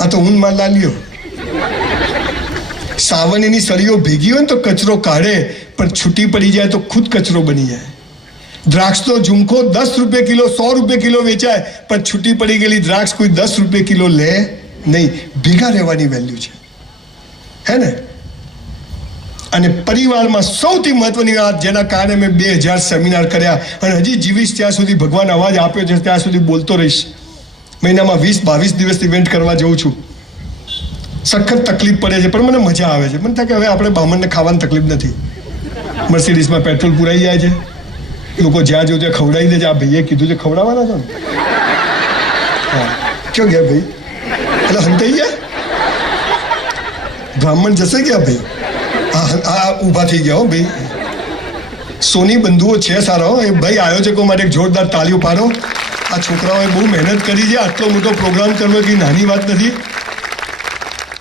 આ તો ઊન માં લાલ્યો. સાવનની સળીઓ ભેગી હોય ને તો કચરો કાઢે, પણ છૂટી પડી જાય તો ખુદ કચરો બની જાય. દ્રાક્ષનો ઝુમખો 10 રૂપિયા કિલો 100 રૂપિયા કિલો વેચાય, પણ છૂટી પડી ગયેલી દ્રાક્ષ કોઈ 10 રૂપિયા કિલો લે નહીં. ભેગા રહેવાની વેલ્યુ છે, હે ને? અને પરિવારમાં સૌથી મહત્વની વાત, જેના કારણે મેં 2000 સેમિનાર કર્યા અને હજી જીવીશ ત્યાં સુધી, ભગવાન અવાજ આપ્યો છે ત્યાં સુધી બોલતો રહીશ. મહિનામાં 20-22 દિવસ ઇવેન્ટ કરવા જઉં છું. સખત તકલીફ પડે છે, પણ મને મજા આવે છે. મને થાય કે હવે આપણે બામણને ખાવાની તકલીફ નથી. મર્સિડીઝમાં પેટ્રોલ પુરાઈ જાય છે, લોકો જ્યાં જો ત્યાં ખવડાવી દે છે. આ ભાઈએ કીધું છે ખવડાવવાના છો ને? હા, ક્યાં ગયા ભાઈ? એટલે હંતાઈ ગયા, બ્રાહ્મણ જશે ગયા ભાઈ. આ ઊભા થઈ ગયા હો ભાઈ. સોની બંધુઓ છે સારા હો. એ ભાઈ આયોજકો માટે એક જોરદાર તાળીઓ પાડો. આ છોકરાઓએ બહુ મહેનત કરી છે. આટલો મોટો પ્રોગ્રામ કરવો કે નાની વાત નથી.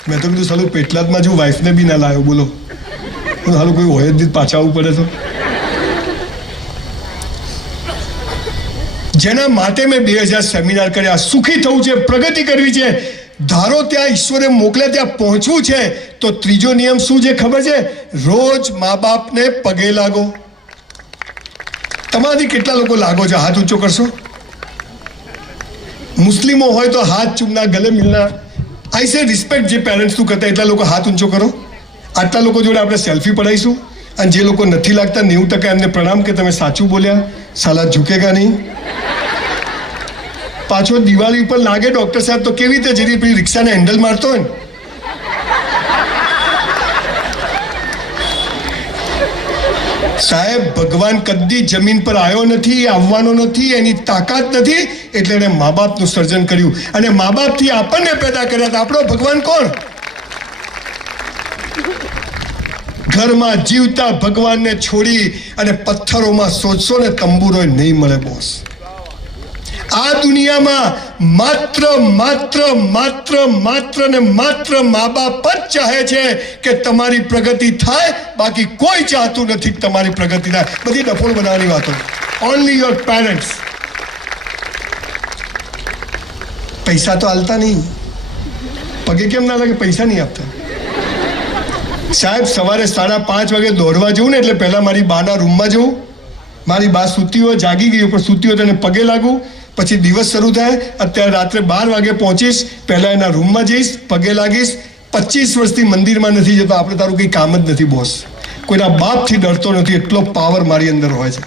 મેં તો કીધું સાલું પેટલાદમાં જો વાઈફને બી ના લાવ્યો, બોલો. સાલું કોઈ હોય જ નહીં, પાછા આવવું પડે તો. જેના માટે મેં 2000 સેમિનાર કર્યા. સુખી થવું છે, પ્રગતિ કરવી છે, ધારો ત્યાં ઈશ્વરે મોકલે ત્યાં પહોંચવું છે, તો ત્રીજો નિયમ શું છે ખબર છે? રોજ મા બાપને પગે લાગો. તમારાથી કેટલા લોકો લાગો છો? હાથ ઊંચો કરશો. મુસ્લિમો હોય તો હાથ ચૂમના, ગલે મિલના. આઈ સે રિસ્પેક્ટ. જે પેરેન્ટ્સ તું કરતા એટલા લોકો હાથ ઊંચો કરો. આટલા લોકો જોડે આપણે સેલ્ફી પડાવીશું. અને જે લોકો નથી લાગતા 90% એમને પ્રણામ કે તમે સાચું બોલ્યા, સાલા ઝૂકેગા નહીં. પાછો દિવાળી ઉપર લાગે ડોક્ટર સાહેબ તો કેવી રીતે જેથી પેલી રિક્ષાને હેન્ડલ મારતો હોય ને. સાહેબ, ભગવાન કદી જમીન પર આવ્યો નથી, આવવાનો નથી, એની તાકાત નથી, એટલે એને મા બાપનું સર્જન કર્યું. અને મા બાપથી આપણને પેદા કર્યા હતા. આપણો ભગવાન કોણ? ઘરમાં જીવતા ભગવાનને છોડી અને પથ્થરોમાં શોધશો ને તંબુરો નહીં મળે બોસ. આ દુનિયામાં માત્ર ને માત્ર મા બાપ જ ચાહે છે કે તમારી પ્રગતિ થાય. બાકી કોઈ ચાહતું નથી કે તમારી પ્રગતિ થાય. બધી ડફોળ બનાવવાની વાતો. Only your parents. પૈસા તો હાલતા નહીં. પગે કેમ ના લાગે? પૈસા નહીં આપતા. સાહેબ, સવારે 5:30 વાગે દોડવા જવું ને, એટલે પહેલા મારી બાના રૂમમાં જવું. મારી બા સૂતી હોય, જાગી ગઈ પણ સૂતી હોય તો એને પગે લાગવું. પછી દિવસ શરૂ થાય. અત્યારે રાત્રે 12 વાગે પહોંચીશ, પહેલા એના રૂમમાં જઈશ, પગે લાગીશ. 25 વર્ષથી મંદિરમાં નથી જતો. આપણે તારું કંઈ કામ જ નથી બોસ. કોઈના બાપથી ડરતો નથી, એટલો પાવર મારી અંદર હોય છે.